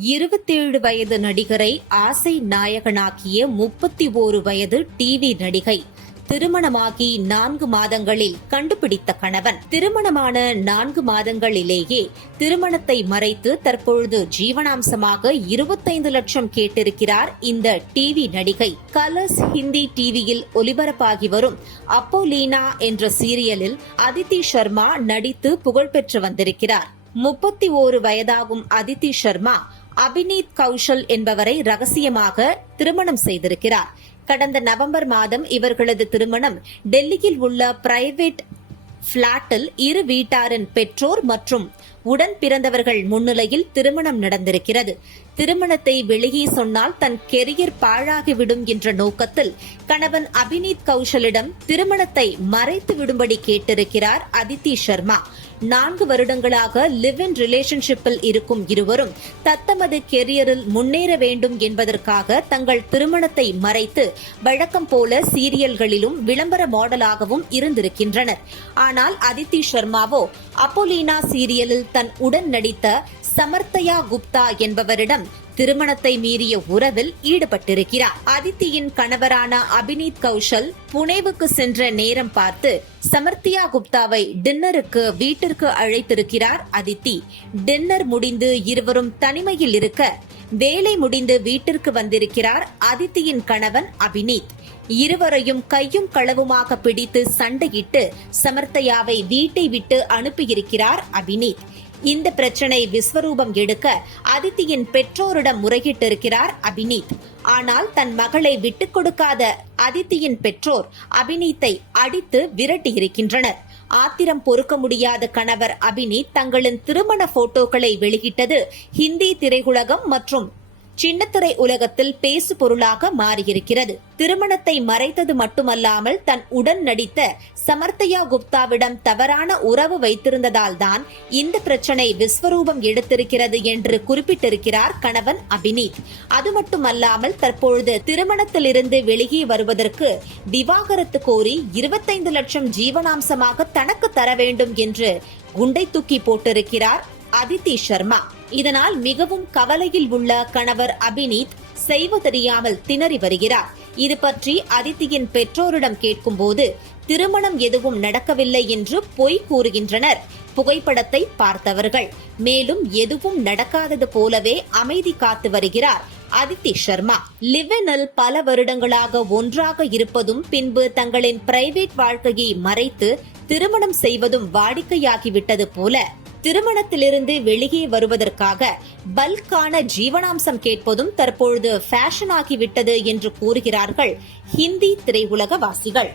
இருபத்தேழு வயது நடிகரை ஆசை நாயகனாக்கிய முப்பத்தி ஓரு வயது டிவி நடிகை. திருமணமாகி நான்கு மாதங்களில் கண்டுபிடித்த கணவன். திருமணமான நான்கு மாதங்களிலேயே திருமணத்தை மறைத்து தற்பொழுது ஜீவனாம்சமாக இருபத்தைந்து லட்சம் கேட்டிருக்கிறார் இந்த டிவி நடிகை. கலர்ஸ் ஹிந்தி டிவியில் ஒலிபரப்பாகி வரும் அப்போலீனா என்ற சீரியலில் அதித்தி சர்மா நடித்து புகழ்பெற்று வந்திருக்கிறார். முப்பத்தி ஓரு வயதாகும் அதித்தி சர்மா அபினீத் கௌஷல் என்பவரை ரகசியமாக திருமணம் செய்திருக்கிறார். கடந்த நவம்பர் மாதம் இவர்களது திருமணம் டெல்லியில் உள்ள பிரைவேட் பிளாட்டில் இரு வீட்டாரின் பெற்றோர் மற்றும் உடன் பிறந்தவர்கள் முன்னிலையில் திருமணம் நடந்திருக்கிறது. திருமணத்தை வெளியே சொன்னால் தன் கெரியர் பாழாகிவிடும் என்ற நோக்கத்தில் கணவன் அபினீத் கௌஷலிடம் திருமணத்தை மறைத்து விடும்படி கேட்டிருக்கிறார் அதித்தி சர்மா நான்கு வருடங்களாக லிவ் இன் ரிலேஷன்ஷிப்பில் இருக்கும் இருவரும் தத்தமது கெரியரில் முன்னேற வேண்டும் என்பதற்காக தங்கள் திருமணத்தை மறைத்து வழக்கம் போல சீரியல்களிலும் விளம்பர மாடலாகவும் இருந்திருக்கின்றனர். ஆனால் அதித்தி சர்மாவோ அப்போலீனா சீரியலில் தன் உடன் நடித்த சமர்த்தயா குப்தா என்பவரிடம் திருமணத்தை மீறிய உறவில் ஈடுபட்டிருக்கிறார். அதித்தியின் கணவரான அபினீத் கௌஷல் புனேவுக்கு சென்ற நேரம் பார்த்து சமர்த்தியா குப்தாவை டின்னருக்கு வீட்டிற்கு அழைத்திருக்கிறார் அதித்தி. டின்னர் முடிந்து இருவரும் தனிமையில் இருக்க வேலை முடிந்து வீட்டிற்கு வந்திருக்கிறார் அதித்தியின் கணவன் அபினீத். இருவரையும் கையும் களவுமாக பிடித்து சண்டையிட்டு சமர்த்தையாவை வீட்டை விட்டு அனுப்பியிருக்கிறார் அபினீத். இந்த பிரச்சனை விஸ்வரூபம் எடுக்க அதித்தியின் பெற்றோரிடம் முறையிட்டிருக்கிறார் அபினீத். ஆனால் தன் மகளை விட்டுக் கொடுக்காத அதித்தியின் பெற்றோர் அபினீத்தை அடித்து விரட்டியிருக்கின்றனர். ஆத்திரம் பொறுக்க முடியாத கணவர் அபினீத் தங்களின் திருமண போட்டோக்களை வெளியிட்டது ஹிந்தி திரையுலகம் மற்றும் சின்னத்திரை உலகத்தில் பேசு பொருளாக மாறியிருக்கிறது. திருமணத்தை மறைத்தது மட்டுமல்லாமல் தன் உடன் நடித்த சமர்த்தையா குப்தாவிடம் தவறான உறவு வைத்திருந்ததால் தான் இந்த பிரச்சனை விஸ்வரூபம் எடுத்திருக்கிறது என்று குறிப்பிட்டிருக்கிறார் கணவன் அபினீத். அது மட்டுமல்லாமல் தற்பொழுது திருமணத்திலிருந்து வெளியே வருவதற்கு விவாகரத்து கோரி இருபத்தைந்து லட்சம் ஜீவனாம்சமாக தனக்கு தர வேண்டும் என்று குண்டை தூக்கி போட்டிருக்கிறார் அதித்தி சர்மா இதனால் மிகவும் கவலையில் உள்ள கணவர் அபினீத் செய்வதறியாமல் திணறி வருகிறார். இது பற்றி அதித்தியின் பெற்றோரிடம் கேட்கும்போது திருமணம் எதுவும் நடக்கவில்லை என்று பொய் கூறுகின்றனர். புகைப்படத்தை பார்த்தவர்கள். மேலும் எதுவும் நடக்காதது போலவே அமைதி காத்து வருகிறார் அதித்தி சர்மா லிவனில் பல வருடங்களாக ஒன்றாக இருப்பதும் பின்பு தங்களின் பிரைவேட் வாழ்க்கையை மறைத்து திருமணம் செய்வதும் வாடிக்கையாகிவிட்டது போல. திருமணத்திலிருந்து வெளியே வருவதற்காக பல்கான ஜீவனாம்சம் கேட்பதும் தற்பொழுது ஃபேஷன் ஆகிவிட்டது என்று கூறுகிறார்கள் ஹிந்தி திரையுலக வாசிகள்